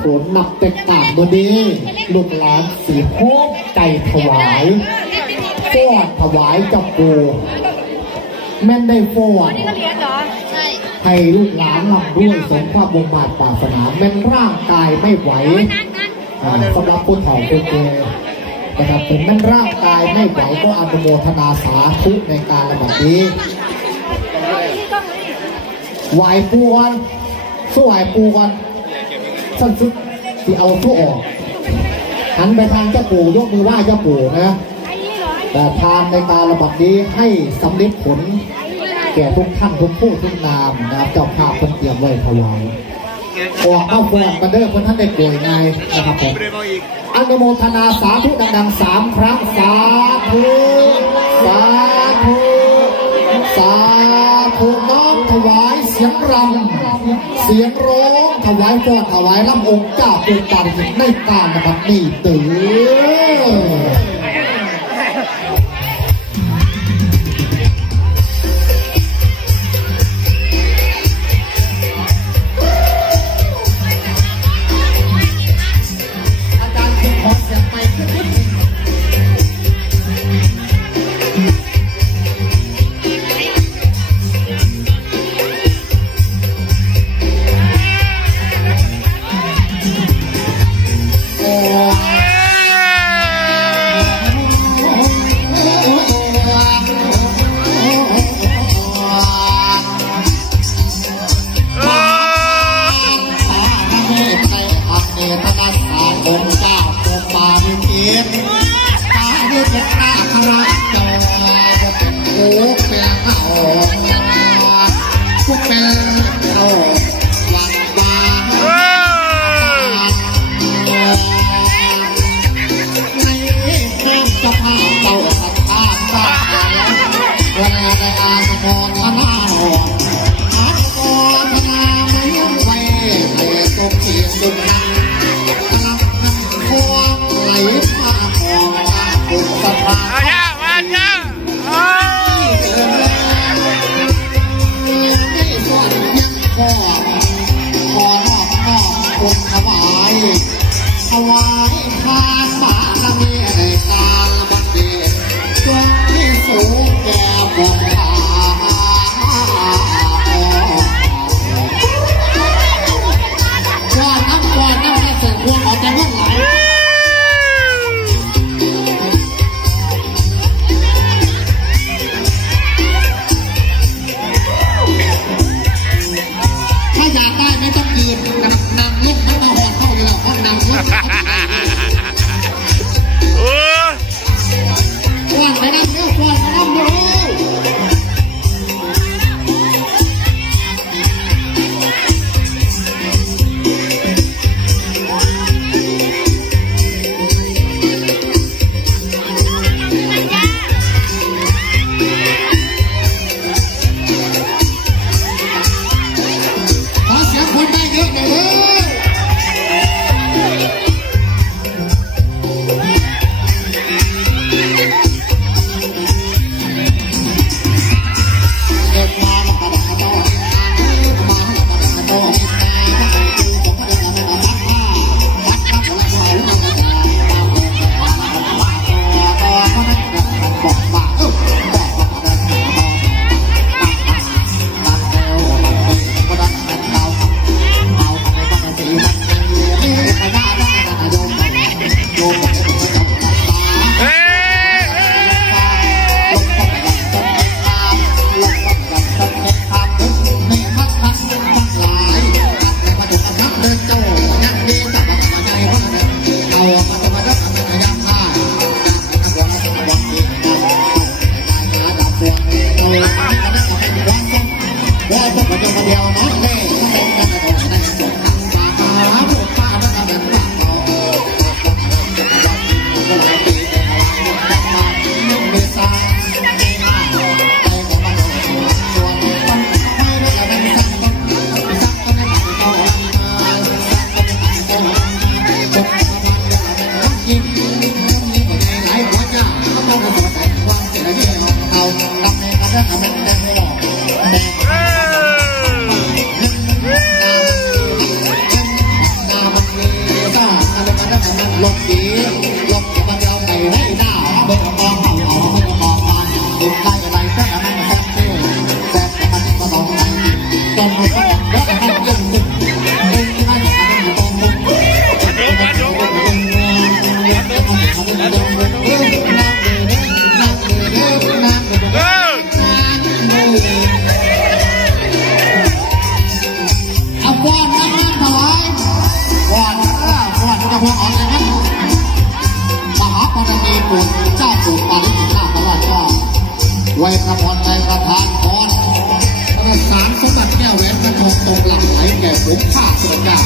โขนนับเป็กตามบดีลูกหลานสีโค้งใจถวายฟ้อนถวายเจ้าปู่แม่นได้ฟ้อนให้ลูกหลานลำด้วยสมความบงบาทปรารถนาแม่นร่างกายไม่ไหวสำหรับผู้ถ่ายผู้เกนะครับถึงแม่นร่างกายไม่ไหวก็อนุโมทนาสาธุในการระบาดนี้ไหวปูกันสู้ไหวปูกันสั้นสุดที่เอาสู้ออกหันไปทางเจ้าปู่ยกมือไหว้เจ้าปู่นะแต่ทางในการระบาดนี้ให้สำเร็จผลแก่ทุกท่านทุกผู้ทุกนามนะครับเจ้าภาพคนเตรียมไว้ถวายออกมาแฝงกันเด้อคนท่านได้ป่วยไงนะครับผมอนุโมทนาสาธุดังๆ3 ครั้งสาธุสาธุสาธุน้อมถวายเสียงรำเสียงร้องถวายฟ้อนถวายลำองค์เจ้าปู่ตาดิในการนะครับนี่ตื่น ลบดีลบมันเดียวไปได้หน้าเบิกมองเขาเอาไม่มองมันดูไล่อะไรแต่มันแซ่บเท่แซ่บแต่มันก็ต้องไหนจนมันก็แล้วแต่มันยังตึงเองที่มันยังต้องมุกเอาก้อนน้ำมันถวายก้อนจะพอออกจากนั้นมหาปรมีปุตเจ้าปู่ปาริจิตนาพระราชาไว้กระพรในประธานพรประสานสมบัติแก้วแหวนกระทงตรงหลังไหลแก่ผมข้าพระเจ้า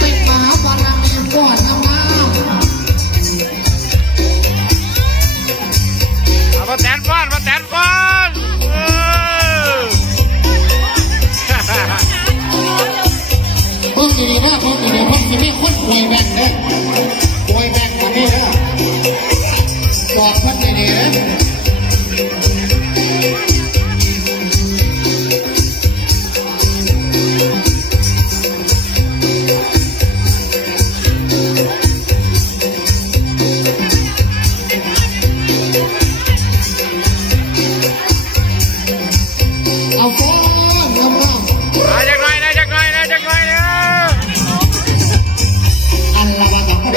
ติดมหาปรมีก้อนน้ำน้ำมาแตนฟ้อนมาแตนฟ้อนเพิ่งดีๆนะเพิ่งดีๆเพิ่งจะมีคนป่วยแบงเลยป่วยแบงมาเนี่ยนะบอกเพิ่งดีๆนะเอาฟ้อนน้ำน้ำได้จักหน่อยได้จักหน่อยได้จักหน่อยเนี่ยอันละวันสองคน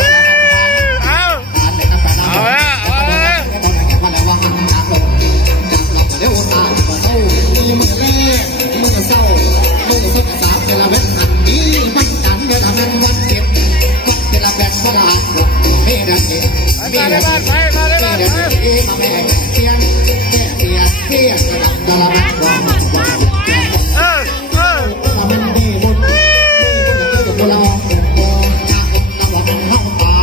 เอาอันเลยน้ำไปน้ำไปเอาก็ต้องอย่างว่าแล้วว่าหันน้ำลงจากเราจะเลี้ยวตาก็เศร้ามีมือแรกมือเศร้ามือสุดสามเวลาเว้นหันนี้มันกันเวลาเป็นวันเจ็บวันเวลาเป็นวันละไม่ได้เจ็บไม่ได้เจ็บไม่ได้เจ็บมาแม่เพียนแม่เพียนเพียนกระดับกระดับร้องมันดีบนเวลาออกโอ้จากน้ำบอกน้ำตา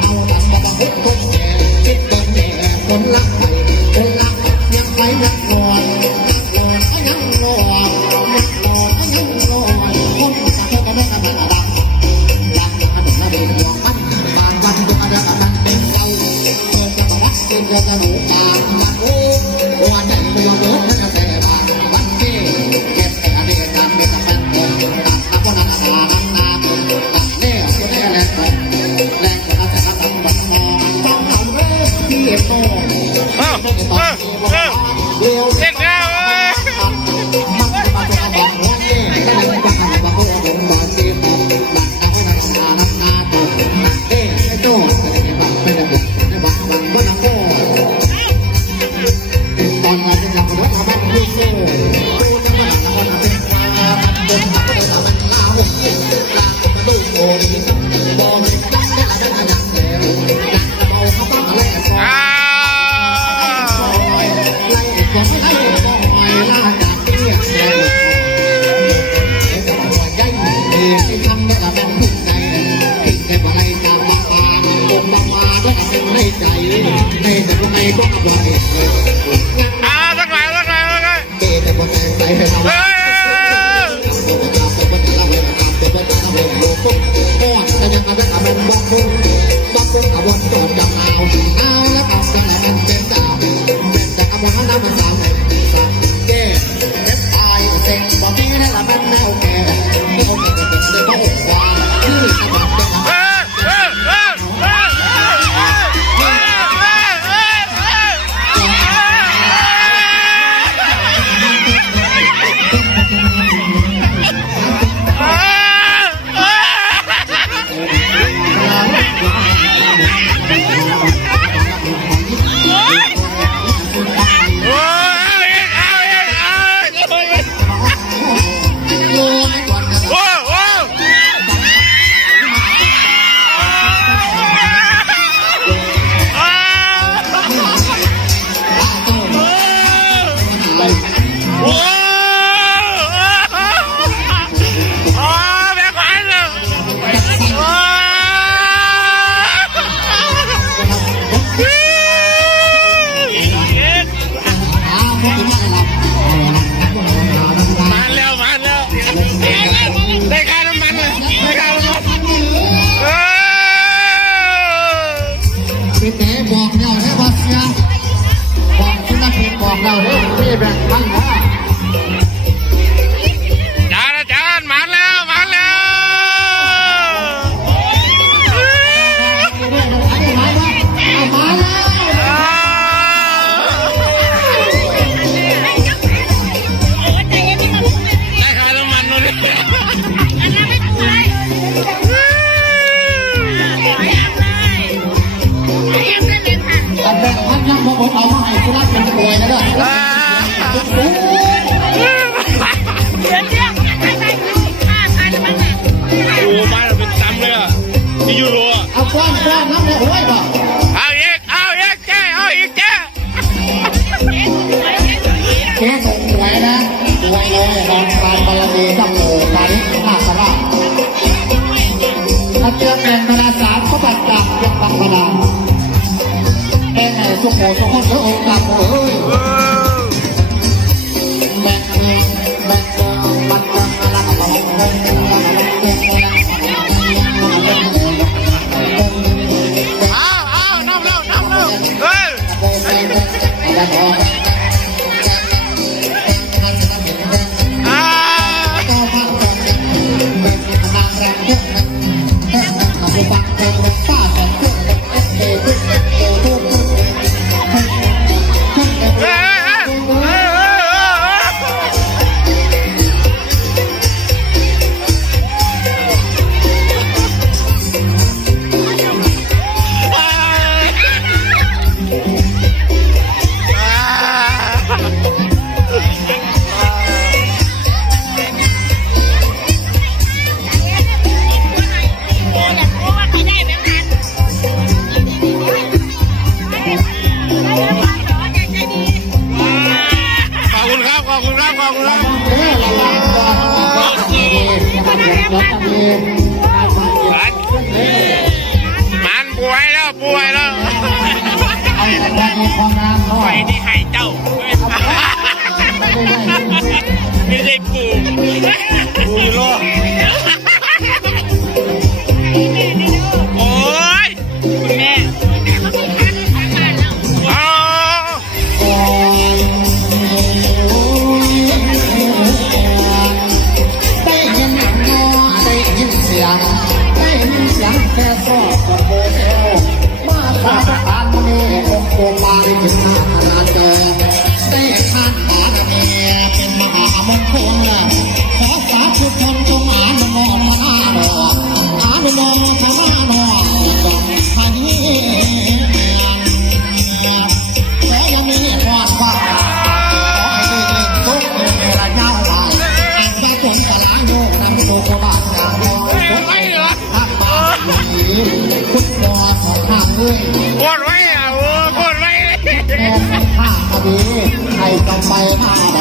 เอาดังมาบังคับคนแก่คิดตนแก่คนรักไปคนรักยังไปนักนอนยังนอนยังนอนคนสักเท่ากันกันกันดังดังกันดังระเบิดดวงมันบานวันดวงอะไรกันมันเป็นเจ้าเกิดจะรักเกิดจะหนูตามันโอ้วันไหนไม่ยอมเลิกนั่นแต่บานวันเก้เก็บแต่อดีตตามเป็นตามเป็นตามนับวันนานานับนาตัดเลี้ยตัวเลี้ยแรงไปแรงจะแต่ละตัดบันมองต้องเอาเรื่องที่โตเลี้ยวเล็กแล้วมันมาตัวบังวันนี้ก็เลยบังคับบังคับผมบางทีบังนับวันนานับนาตัวนักเลี้ยไอ้โจ้จะได้บังไม่ได้บังได้บังวันนับโก้ตอนเราเป็นหลักรถเราบ้านลูกโซ่โซ่จะมาหลักเราเป็นมาเป็นหลักเราทำเป็นลาวลาวเป็นลูกโซ่บอกเลยจับได้ละได้ละเดียวจับเบาเขาบ้างอะไรก็ไล่ก็ไม่ให้ก็หอยล่าจากเตี้ยแรงก็บอกใหญ่เดียที่ทำได้ละเป็นทุกใจทิ้งได้บ่ไรจากบางปางคงบางมาด้วยเป็นในใจในแต่ก็ไม่ก็บ่อยสักหน่อยสักหน่อยสักหน่อยเก๋แต่บ่แต่ใจให้เราก้อนแต่ยังเอาไปทำเป็นบอกคุณบอกคุณเอาวนจอดจังเอาแล้วเอาจังไหนมันเป็นดาวเป็นแต่เอาวนน้ำมันสั่งสั่งแก่เก็บตายเซ็งบอกพี่นั่นละมันแนวแก่แนวแก่เลยต้องอกวางที่จะบอกเป็น ดีกับโมตาลินาคราชอาเจียงแมงธนาสารเขาบัดจากเพียงบังพลาแม่ไงสุโขสุขคนเยอะองค์กับโอ้ยแม่แม่บัดจังอะไรกับเราน้ำเร็วเฮ้ยขอบคุณครับมันป่วยแล้วเอาแต่แรงในความงามเขา ไอ้ที่ให้เจ้าไม่ใช่ปูโลโอ้ยคุณแม่ได้ยินเสียงแค่ซอกกับโบเซลมาสาบานมันนี่องค์โกมาได้ถึงหน้าขนาดเจอได้ทานบารมีเป็นมหามงคลขอฝากทุกคนจงอ่านมอนมาหน้าดอกอ่านมอนมาหน้าดอกจงให้แต่ยังมีความว่าขอให้เล่นทุกระยะเวลาอ่านได้ผลกระลาโยกนำตัวกบาดยางรอท่านบาดีพุทธวอของข้าเลย กดไว้อ่ะโอ้กดไว้ แม่ข้าคดีให้ต้องไปหน้าด